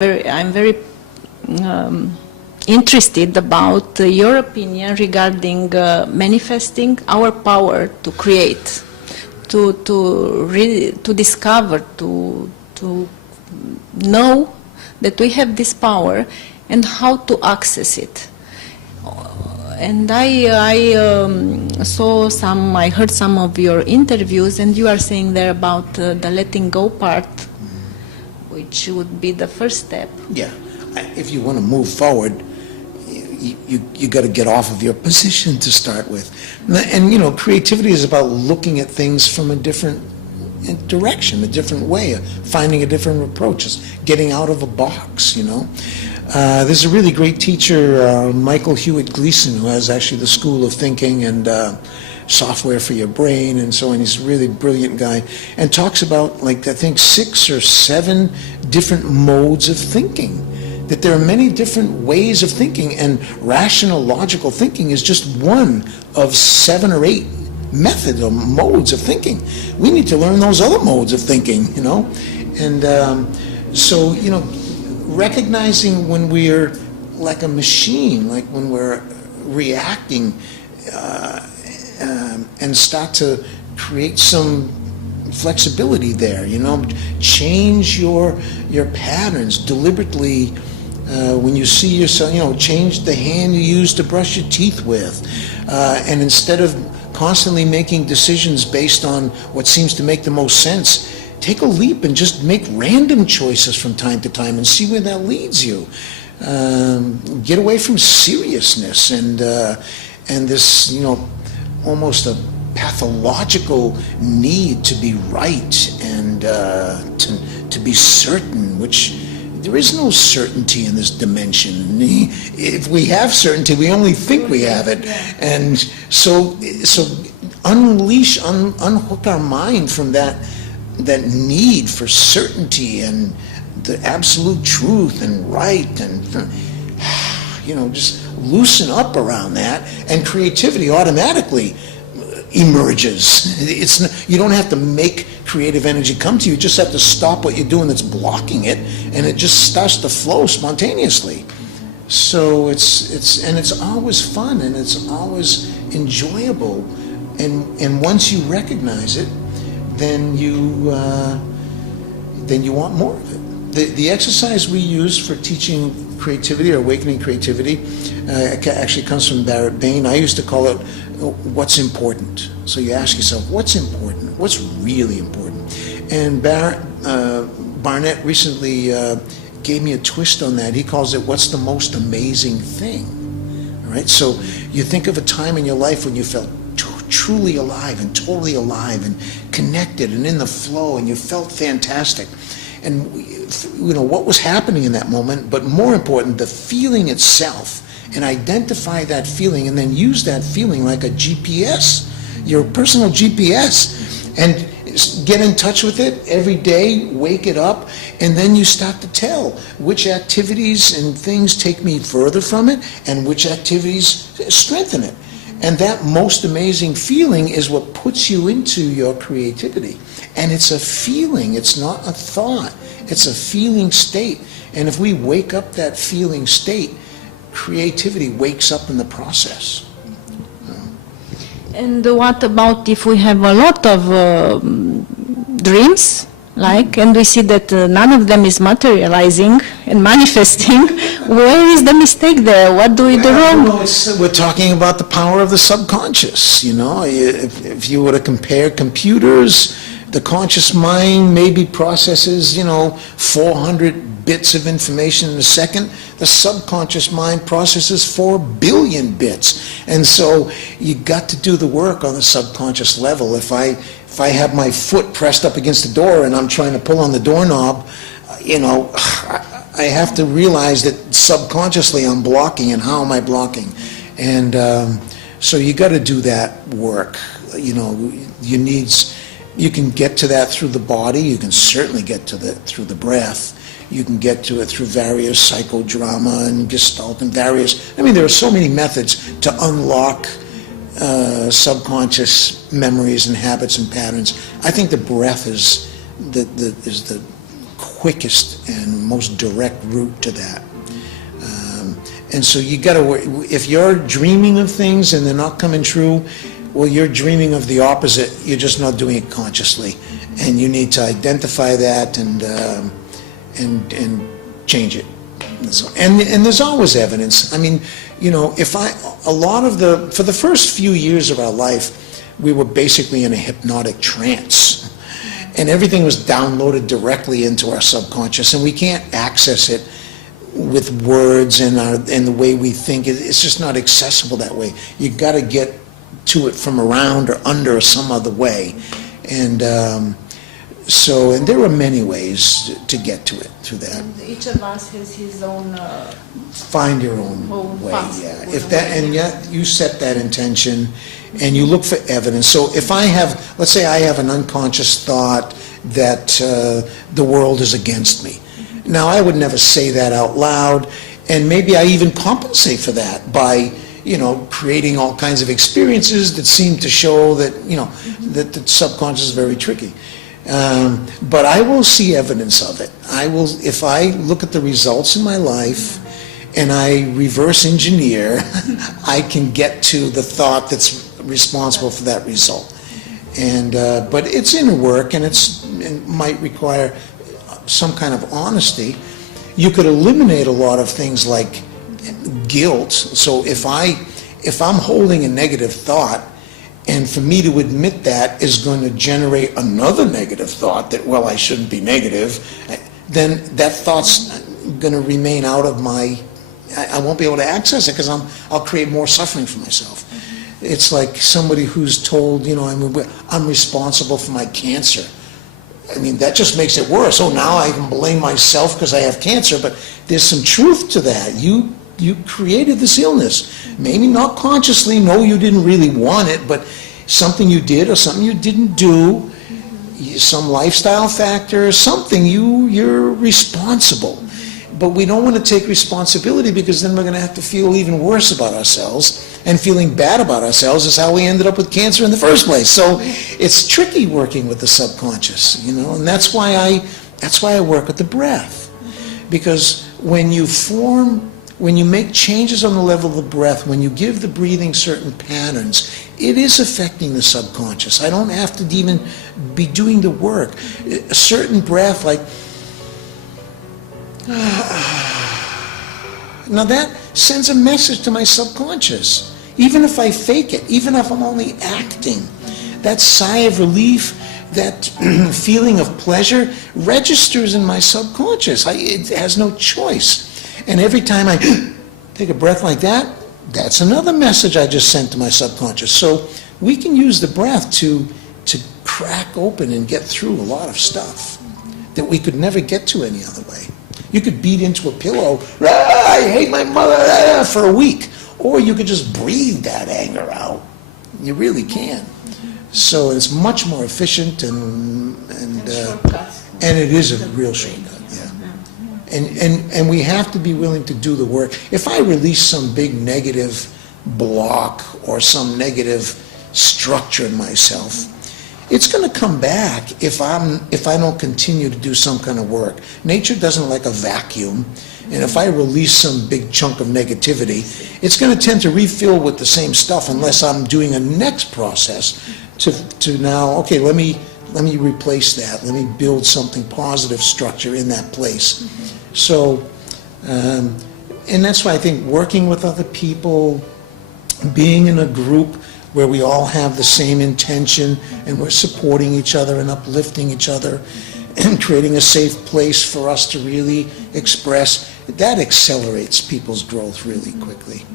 I'm very interested about your opinion regarding manifesting our power to create, to discover, to know that we have this power and how to access it. And I heard some of your interviews, and you are saying there about the letting go part, which would be the first step. Yeah, if you want to move forward, you got to get off of your position to start with. And you know, creativity is about looking at things from a different direction, a different way, finding a different approach, it's getting out of a box, you know. There's a really great teacher, Michael Hewitt Gleason, who has actually the School of Thinking and software for your brain and so on. He's a really brilliant guy and talks about, like, I think 6 or 7 different modes of thinking, that there are many different ways of thinking, and rational logical thinking is just one of 7 or 8 methods or modes of thinking. We need to learn those other modes of thinking, you know. And so, you know, recognizing when we're like a machine, like when we're reacting, and start to create some flexibility there, you know. Change your patterns deliberately. When you see yourself, you know, change the hand you use to brush your teeth with, and instead of constantly making decisions based on what seems to make the most sense, take a leap and just make random choices from time to time and see where that leads you. Get away from seriousness and this, you know, almost a pathological need to be right and to be certain, which there is no certainty in this dimension. If we have certainty, we only think we have it. And so unhook our mind from that need for certainty and the absolute truth and right, and you know, just loosen up around that, and creativity automatically emerges. It's not, you don't have to make creative energy come to you. You just have to stop what you're doing that's blocking it, and it just starts to flow spontaneously. So it's always fun, and it's always enjoyable, and once you recognize it, then you want more of it. The exercise we use for teaching creativity or awakening creativity actually comes from Barrett Bain. I used to call it what's important. So you ask yourself, what's important? What's really important? And Barnett recently gave me a twist on that. He calls it, what's the most amazing thing? All right, so you think of a time in your life when you felt truly alive and totally alive and connected and in the flow, and you felt fantastic. And you know what was happening in that moment, but more important, the feeling itself, and identify that feeling, and then use that feeling like a GPS, your personal GPS, and get in touch with it every day, wake it up, and then you start to tell which activities and things take me further from it and which activities strengthen it. And that most amazing feeling is what puts you into your creativity. And it's a feeling, it's not a thought. It's a feeling state. And if we wake up that feeling state, creativity wakes up in the process. And what about if we have a lot of dreams, and we see that none of them is materializing and manifesting? Where is the mistake there? What do we do wrong? We're talking about the power of the subconscious. You know, if you were to compare computers, the conscious mind maybe processes, you know, 400 bits of information in a second. The subconscious mind processes 4 billion bits. And so you got to do the work on the subconscious level. If I have my foot pressed up against the door and I'm trying to pull on the doorknob, you know, I have to realize that subconsciously I'm blocking, and how am I blocking? And so you got to do that work. You know, you can get to that through the body. You can certainly get to that through the breath. You can get to it through various psychodrama and gestalt and various, I mean, there are so many methods to unlock subconscious memories and habits and patterns. I think the breath is the quickest and most direct route to that. And so you got to, if you're dreaming of things and they're not coming true, well, you're dreaming of the opposite. You're just not doing it consciously, and you need to identify that and change it. And there's always evidence. I mean, you know, for the first few years of our life, we were basically in a hypnotic trance, and everything was downloaded directly into our subconscious, and we can't access it with words and the way we think. It's just not accessible that way. You got to get to it from around or under or some other way, and and there are many ways to get to it through that. And each of us has his own. Find your own way. path. Yeah. If that, and yet you set that intention, and you look for evidence. So if let's say I have an unconscious thought that the world is against me. Now, I would never say that out loud, and maybe I even compensate for that by, you know, creating all kinds of experiences that seem to show that, you know, that the subconscious is very tricky. But I will see evidence of it. If I look at the results in my life and I reverse engineer, I can get to the thought that's responsible for that result. But it's inner work, and it might require some kind of honesty. You could eliminate a lot of things like guilt. So if I'm holding a negative thought, and for me to admit that is going to generate another negative thought that, well, I shouldn't be negative, then that thought's going to remain out of I won't be able to access it, because I'll create more suffering for myself. It's like somebody who's told, you know, I'm responsible for my cancer. I mean, that just makes it worse. Oh, now I can blame myself because I have cancer, but there's some truth to that. You created this illness. Maybe not consciously, no, you didn't really want it, but something you did or something you didn't do, some lifestyle factor, something, you're responsible. But we don't want to take responsibility, because then we're going to have to feel even worse about ourselves, and feeling bad about ourselves is how we ended up with cancer in the first place. So it's tricky working with the subconscious, you know, and that's why I work with the breath. Because when you make changes on the level of the breath, when you give the breathing certain patterns, it is affecting the subconscious. I don't have to even be doing the work. A certain breath, like, now that sends a message to my subconscious. Even if I fake it, even if I'm only acting, that sigh of relief, that feeling of pleasure registers in my subconscious. It has no choice. And every time I take a breath like that, that's another message I just sent to my subconscious. So we can use the breath to crack open and get through a lot of stuff that we could never get to any other way. You could beat into a pillow, I hate my mother, for a week. Or you could just breathe that anger out. You really can. So it's much more efficient and it is a real shortcut. Yeah. And we have to be willing to do the work. If I release some big negative block or some negative structure in myself, it's going to come back if I don't continue to do some kind of work. Nature doesn't like a vacuum, and if I release some big chunk of negativity, it's going to tend to refill with the same stuff unless I'm doing a next process to now, okay, let me replace that. Let me build something positive structure in that place. So, and that's why I think working with other people, being in a group where we all have the same intention and we're supporting each other and uplifting each other and creating a safe place for us to really express, that accelerates people's growth really quickly.